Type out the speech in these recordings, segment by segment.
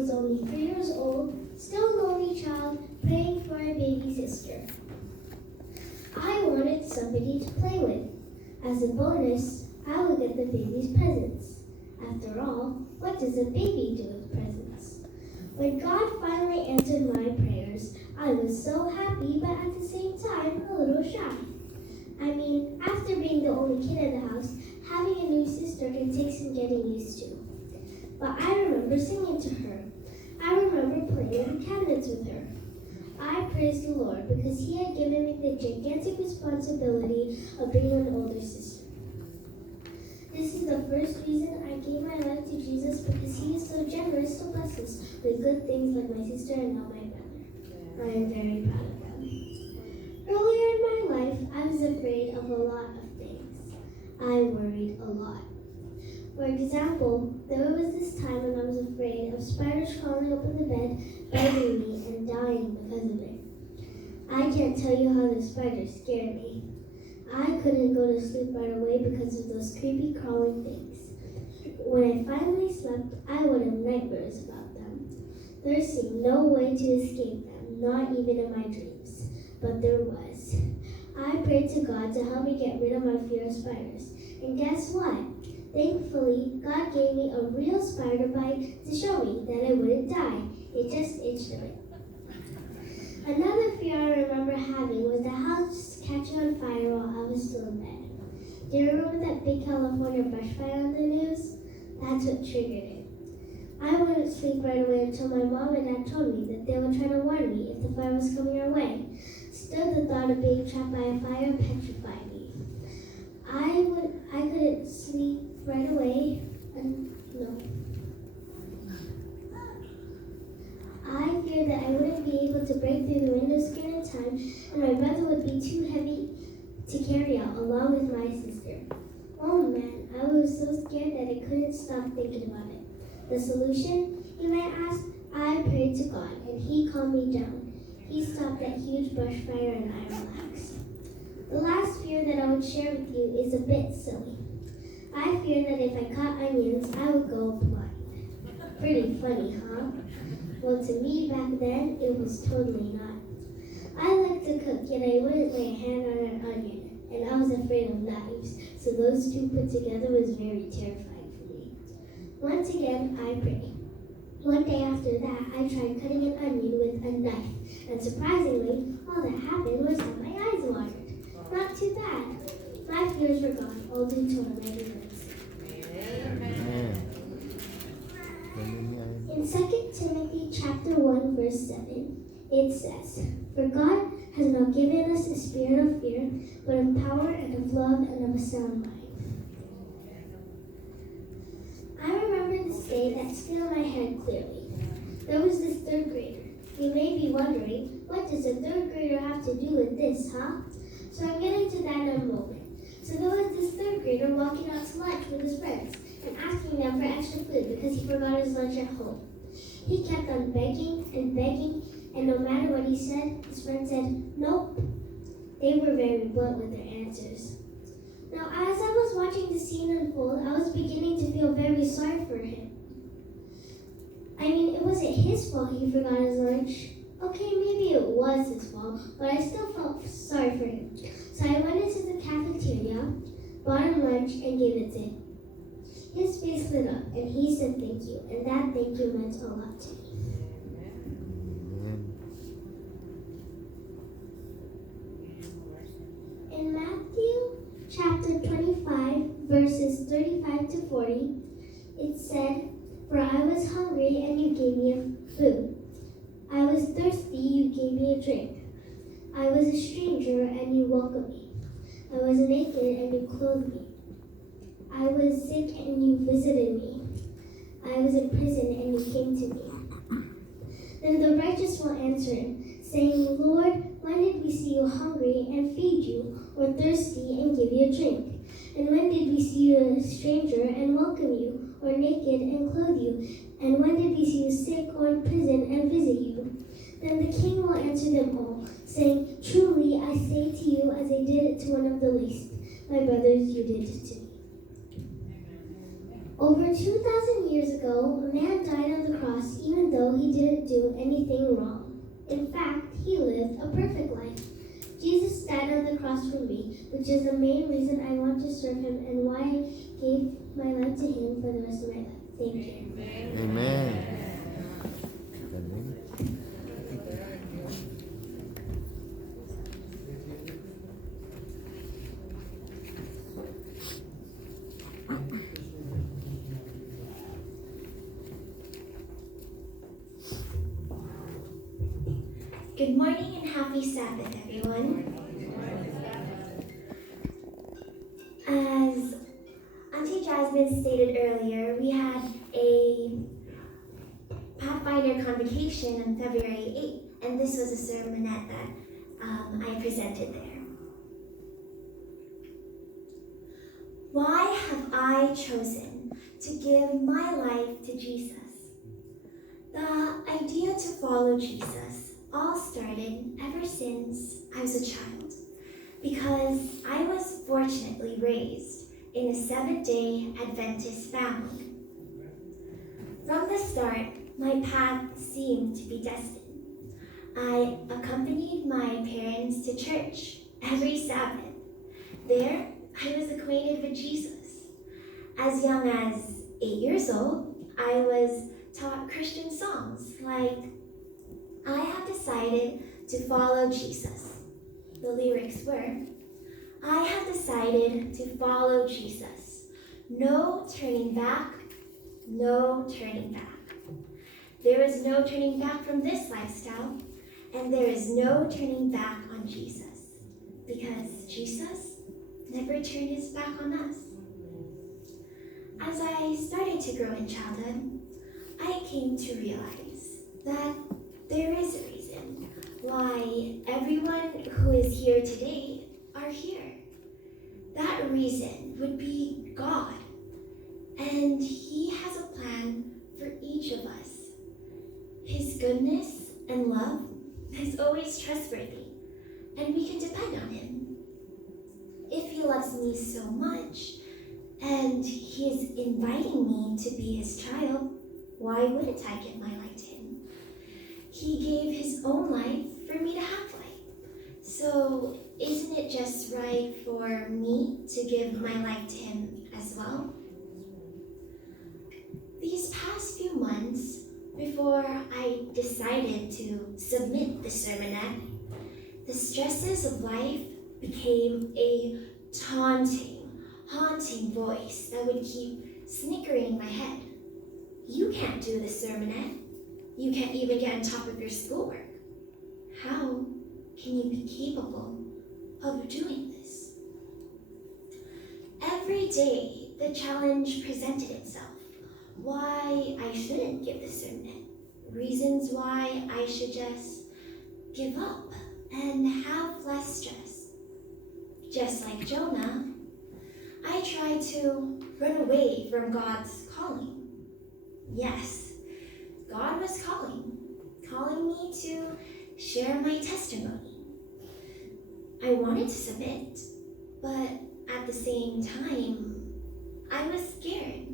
was only 3 years old, still an only child, praying for a baby sister. I wanted somebody to play with. As a bonus, I would get the baby's presents. After all, what does a baby do with presents? When God finally answered my prayers, I was so happy, but at the same time, a little shy. I mean, after being the only kid in the house, having a new sister can take some getting used to. But I remember singing to her. I remember playing with the cabinets with her. I praised the Lord because He had given me the gigantic responsibility of being an older sister. This is the first reason I gave my life to Jesus, because He is so generous to bless us with good things like my sister and now my brother. I am very proud of them. Earlier in my life, I was afraid of a lot of things. I worried a lot. For example, there was this time when I was afraid of spiders crawling up in the bed, biting me, and dying because of it. I can't tell you how the spiders scared me. I couldn't go to sleep right away because of those creepy crawling things. When I finally slept, I would have nightmares about them. There seemed no way to escape them, not even in my dreams. But there was. I prayed to God to help me get rid of my fear of spiders. And guess what? Thankfully, God gave me a real spider bite to show me that I wouldn't die. It just itched a bit. Another fear I remember having was the house catching on fire while I was still in bed. Do you remember that big California brush fire on the news? That's what triggered it. I wouldn't sleep right away until my mom and dad told me that they were trying to warn me if the fire was coming our way. Still, the thought of being trapped by a fire petrified me. I couldn't sleep right away. I feared that I wouldn't be able to break through the window screen in time, and my brother would be too heavy to carry out along with my sister. Oh man, I was so scared that I couldn't stop thinking about it. The solution, you might ask? I prayed to God, and He calmed me down. He stopped that huge brush fire, and I relaxed. The last fear that I would share with you is a bit silly. I feared that if I cut onions, I would go blind. Pretty funny, huh? Well, to me back then, it was totally not. I liked to cook, yet I wouldn't lay a hand on an onion, and I was afraid of knives, so those two put together was very terrifying for me. Once again, I prayed. One day after that, I tried cutting an onion with a knife, and surprisingly, all that happened was that my eyes watered. Not too bad. My fears were gone, all due to our reverence. Amen. In 2 Timothy chapter 1, verse 7, it says, "For God has not given us a spirit of fear, but of power and of love and of a sound mind." I remember this day that's still in my head clearly. There was this third grader. You may be wondering, what does a third grader have to do with this, huh? So I'm getting to that in a moment. So there was this third grader walking out to lunch with his friends and asking them for extra food because he forgot his lunch at home. He kept on begging and begging, and no matter what he said, his friend said, "Nope." They were very blunt with their answers. Now, as I was watching the scene unfold, I was beginning to feel very sorry for him. I mean, it wasn't his fault he forgot his lunch. Okay, maybe it was his fault, but I still felt sorry for him. So I went into the cafeteria, bought him lunch, and gave it to him. His face lit up, and he said thank you, and that thank you meant a lot to me. In Matthew chapter 25, verses 35 to 40, it said, "For I was hungry, and you gave me food. I was thirsty, you gave me a drink. I was a stranger, and you welcomed me. I was naked, and you clothed me. I was sick, and you visited me. I was in prison, and you came to me." Then the righteous will answer him, saying, "Lord, when did we see you hungry and feed you, or thirsty and give you a drink? And when did we see you a stranger and welcome you, or naked and clothe you? And when did we see you sick or in prison and visit you?" Then the king will answer them all, saying, "Truly I say to you, as I did it to one of the least, my brothers, you did it to me." Over 2,000 years ago, a man died on the cross, even though know he didn't do anything wrong. In fact, he lived a perfect life. Jesus died on the cross for me, which is the main reason I want to serve him and why I gave my life to him for the rest of my life. Thank you. Amen. Good morning and happy Sabbath, everyone. As Auntie Jasmine stated earlier, we had a Pathfinder convocation on February 8th, and this was a sermonette that I presented there. Why have I chosen to give my life to Jesus? The idea to follow Jesus all started ever since I was a child, because I was fortunately raised in a Seventh-day Adventist family. From the start, my path seemed to be destined. I accompanied my parents to church every Sabbath. There, I was acquainted with Jesus. As young as 8 years old, I was taught Christian songs like, "I have decided to follow Jesus." The lyrics were, "I have decided to follow Jesus. No turning back, no turning back." There is no turning back from this lifestyle, and there is no turning back on Jesus, because Jesus never turned his back on us. As I started to grow in childhood, I came to realize that there is a reason why everyone who is here today are here. That reason would be God, and he has a plan for each of us. His goodness and love is always trustworthy, and we can depend on him. If he loves me so much, and he is inviting me to be his child, why wouldn't I give my life to him? He gave his own life for me to have life. So isn't it just right for me to give my life to him as well? These past few months, before I decided to submit the sermonette, the stresses of life became a taunting, haunting voice that would keep snickering in my head. "You can't do the sermonette. You can't even get on top of your schoolwork. How can you be capable of doing this?" Every day, the challenge presented itself. Why I shouldn't give the sermonette. Reasons why I should just give up and have less stress. Just like Jonah, I tried to run away from God's calling. Yes, God was calling me to share my testimony. I wanted to submit, but at the same time, I was scared.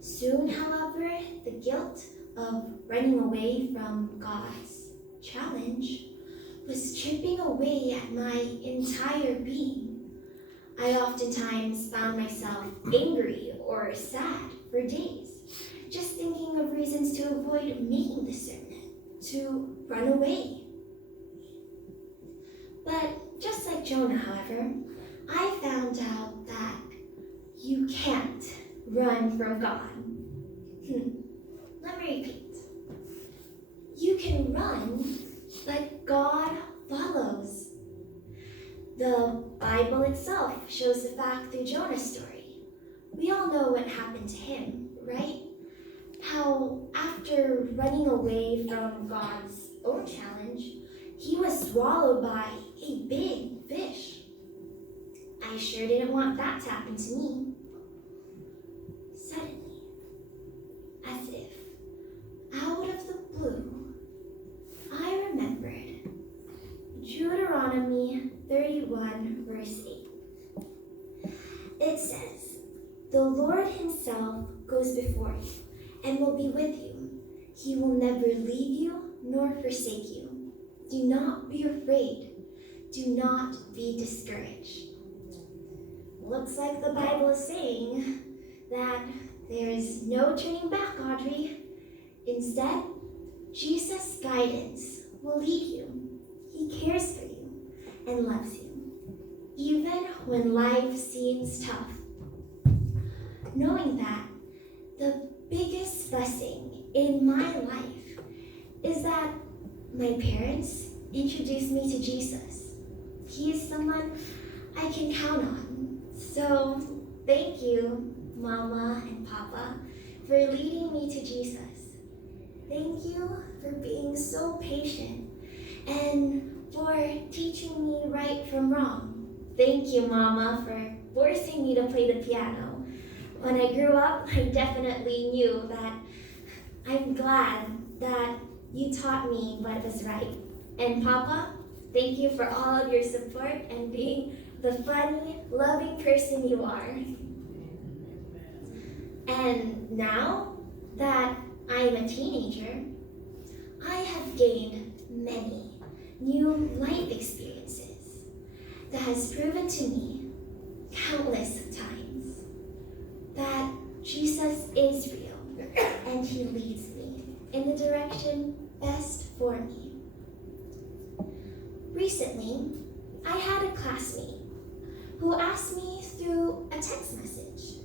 Soon, however, the guilt of running away from God's challenge was chipping away at my entire being. I oftentimes found myself angry or sad for days, just thinking of reasons to avoid making the sermon, to run away. But just like Jonah, however, I found out that you can't run from God. Let me repeat. You can run, but God follows. The Bible itself shows the fact through Jonah's story. We all know what happened to him, right? How after running away from God's own challenge, he was swallowed by a big fish. I sure didn't want that to happen to me. Suddenly, as if out of the blue, I remembered Deuteronomy 31, verse 8. It says, "The Lord himself goes before you and will be with you. He will never leave you nor forsake you. Do not be afraid. Do not be discouraged. Looks like the Bible is saying that there is no turning back, Audrey. Instead, Jesus' guidance will lead you. He cares for you and loves you, even when life seems tough. Knowing that the biggest blessing in my life is that my parents introduced me to Jesus. He is someone I can count on. So thank you, Mama and Papa, for leading me to Jesus. Thank you for being so patient and for teaching me right from wrong. Thank you, Mama, for forcing me to play the piano. When I grew up, I definitely knew that I'm glad that you taught me what was right. And Papa, thank you for all of your support and being the funny, loving person you are. And now that I am a teenager, I have gained many new life experiences that has proven to me countless times that Jesus is real and he leads me in the direction best for me. Recently, I had a classmate who asked me through a text message,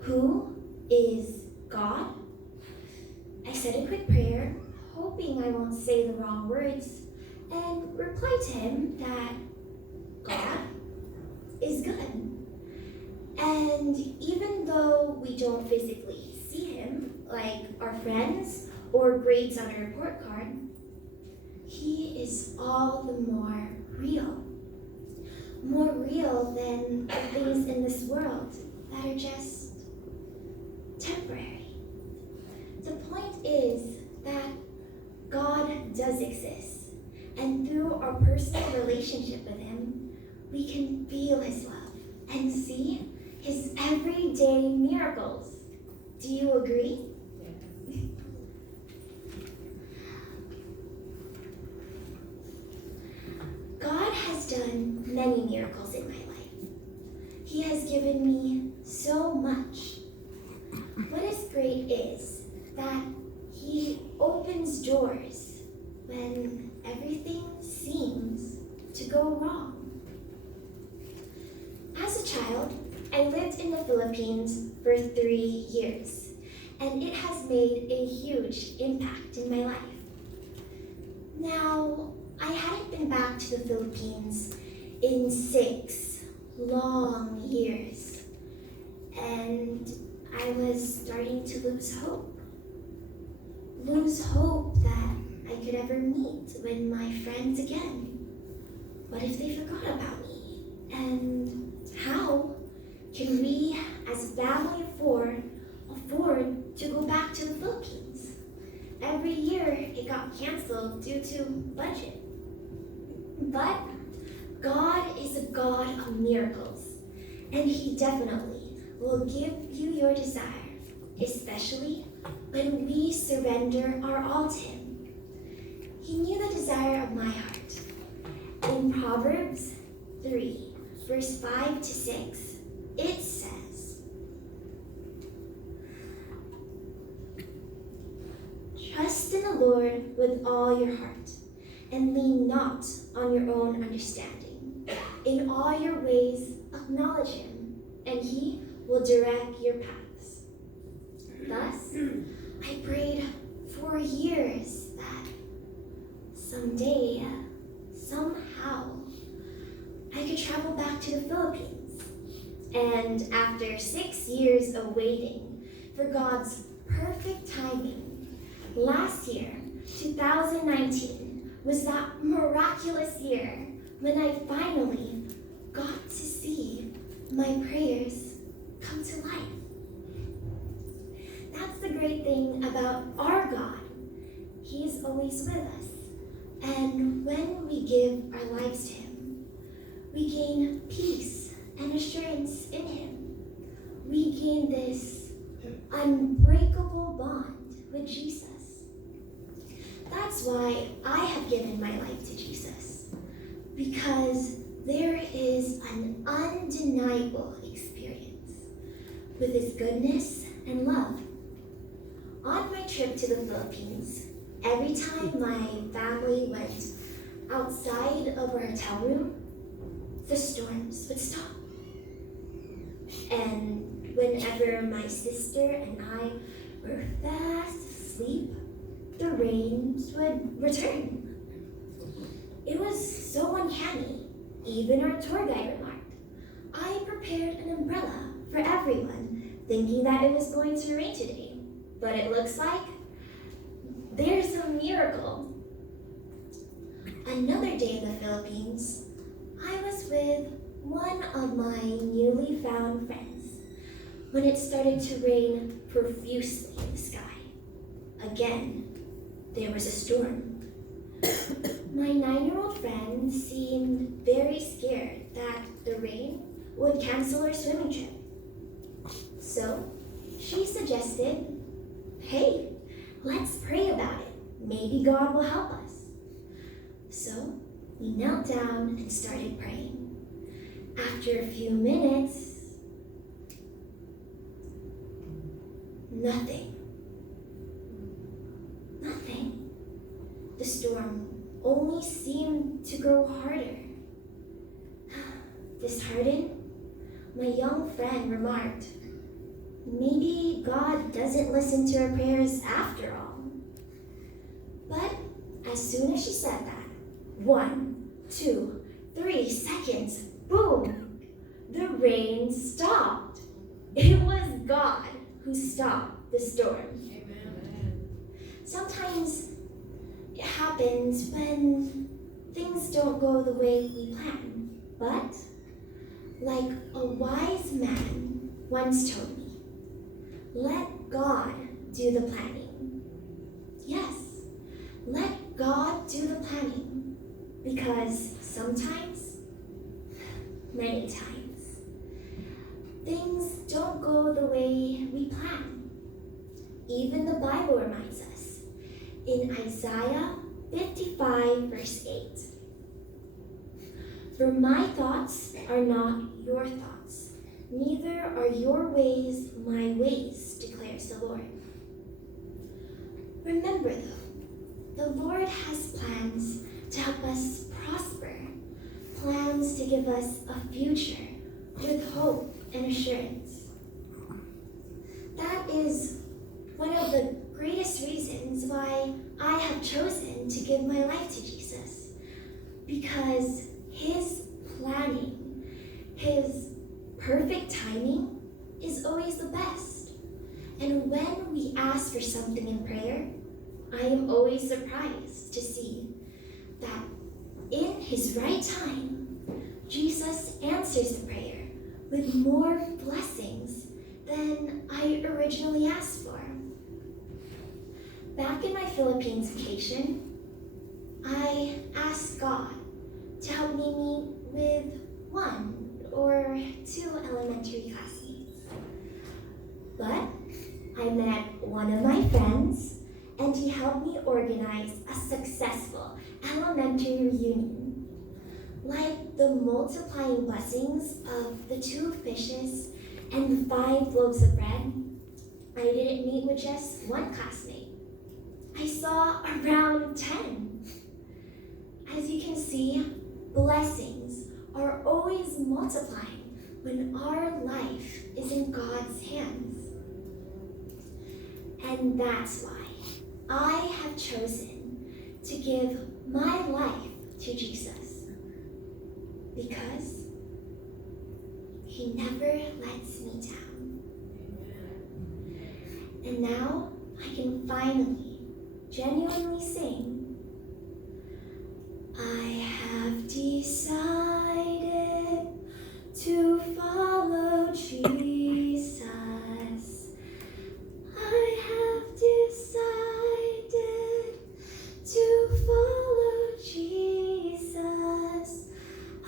"Who is God?" I said a quick prayer, hoping I won't say the wrong words, and replied to him that God is good. And even though we don't physically see him, like our friends or grades on a report card, he is all the more real than the things in this world that are just temporary. The point is that God does exist, and through our personal relationship with him, we can feel his love and see his everyday miracles. Do you agree? God has done many miracles in my life. He has given me so much. What is great is that he opens doors when everything seems to go wrong. As a child, I lived in the Philippines for 3 years, and it has made a huge impact in my life. Now, I hadn't been back to the Philippines in 6 long years, and I was starting to lose hope. Lose hope that I could ever meet with my friends again. What if they forgot about me? And how can we, as a family of 4, afford to go back to the Philippines? Every year it got canceled due to budget. But God is a God of miracles, and he definitely will give you your desire, especially when we surrender our all to him. He knew the desire of my heart. In Proverbs 3, verse 5 to 6, it says, "Trust in the Lord with all your heart, and lean not on your own understanding. In all your ways acknowledge him, and he will direct your paths." Thus, I prayed for years that someday, somehow, I could travel back to the Philippines. And after 6 years of waiting for God's perfect timing, last year, 2019, was that miraculous year when I finally got to see my prayers come to life. That's the great thing about our God. He is always with us. And when we give our lives to him, we gain peace and assurance in him. We gain this unbreakable bond with with Jesus. That's why I have given my life to Jesus, because there is an undeniable experience with His goodness and love. On my trip to the Philippines, every time my family went outside of our hotel room, the storms would stop. And whenever my sister and I were fast asleep, the rains would return. It was so uncanny. Even our tour guide remarked, "I prepared an umbrella for everyone, thinking that it was going to rain today. But it looks like there's a miracle." Another day in the Philippines, I was with one of my newly found friends when it started to rain profusely in the sky. Again, there was a storm. My 9-year-old friend seemed very scared that the rain would cancel our swimming trip. So she suggested, "Hey, let's pray about it. Maybe God will help us." So we knelt down and started praying. After a few minutes, nothing. The storm only seemed to grow harder. Disheartened, my young friend remarked, "Maybe God doesn't listen to our prayers after all." But as soon as she said that, 1, 2, 3 seconds, boom, the rain stopped. It was God who stopped the storm. Amen. Sometimes it happens when things don't go the way we plan. But, like a wise man once told me, let God do the planning. Yes, let God do the planning, because sometimes, many times, things don't go the way we plan. Even the Bible reminds us in Isaiah 55, verse 8. "For my thoughts are not your thoughts, neither are your ways my ways, declares the Lord." Remember though, the Lord has plans to help us prosper, plans to give us a future with hope and assurance. That is one of the greatest reasons why I have chosen to give my life to Jesus, because His planning, His perfect timing is always the best. And when we ask for something in prayer, I am always surprised to see that in His right time, Jesus answers the prayer with more blessings than I originally asked for. Back in my Philippines vacation, I asked God to help me meet with 1 or 2 elementary classmates. But I met one of my friends, and he helped me organize a successful elementary reunion. Like the multiplying blessings of the 2 fishes and the 5 loaves of bread, I didn't meet with just 1 classmate. I saw around 10. As you can see, blessings are always multiplying when our life is in God's hands. And that's why I have chosen to give my life to Jesus, because He never lets me down. And now I can finally genuinely sing, "I have decided to follow Jesus. I have decided to follow Jesus. I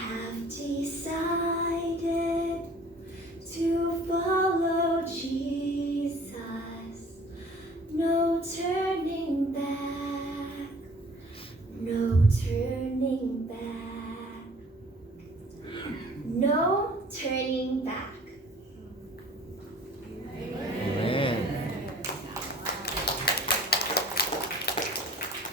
have decided to follow Jesus. No No turning back.